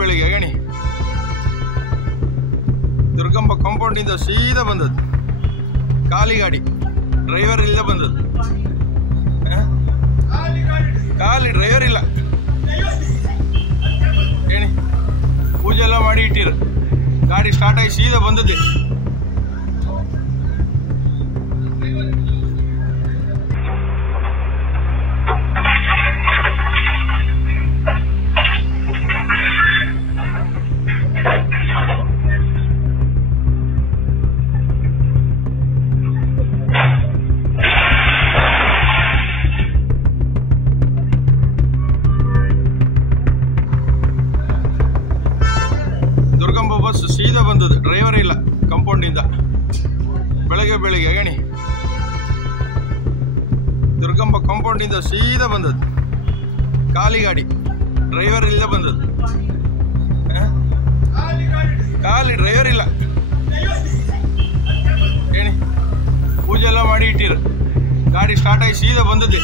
ಬೆಳಿಗ್ಗೆ ಗಣಿ ದುರ್ಗಂಬ ಕಾಂಪೌಂಡ್ ಇಂದ ಸೀದಾ ಬಂದದ್ದು. ಖಾಲಿ ಗಾಡಿ, ಡ್ರೈವರ್ ಇಲ್ಲದೆ ಬಂದದ್ದು. ಖಾಲಿ ಡ್ರೈವರ್ ಇಲ್ಲ ಹೇಳಿ. ಪೂಜೆ ಎಲ್ಲ ಮಾಡಿ ಇಟ್ಟಿರು, ಗಾಡಿ ಸ್ಟಾರ್ಟ್ ಆಗಿ ಸೀದಾ ಬಂದದ್ದೆ. ದುರ್ಗಂಬ ಬಸ್ ಸೀದಾ ಬಂದದ್ದು, ಡ್ರೈವರ್ ಇಲ್ಲ ಕಾಂಪೌಂಡ್ ಇಂದ. ಬೆಳಿಗ್ಗೆ ಗಣಿ ದುರ್ಗಂಬ ಕಾಂಪೌಂಡ್ ಇಂದ ಸೀದಾ ಬಂದದ್ದು. ಖಾಲಿ ಗಾಡಿ, ಡ್ರೈವರ್ ಇಲ್ಲದೆ ಬಂದದ್ದು. ಖಾಲಿ ಡ್ರೈವರ್ ಇಲ್ಲ ಹೇಳಿ. ಪೂಜೆ ಎಲ್ಲ ಮಾಡಿ ಇಟ್ಟಿರು, ಗಾಡಿ ಸ್ಟಾರ್ಟ್ ಆಗಿ ಸೀದಾ ಬಂದದ್ದೆ.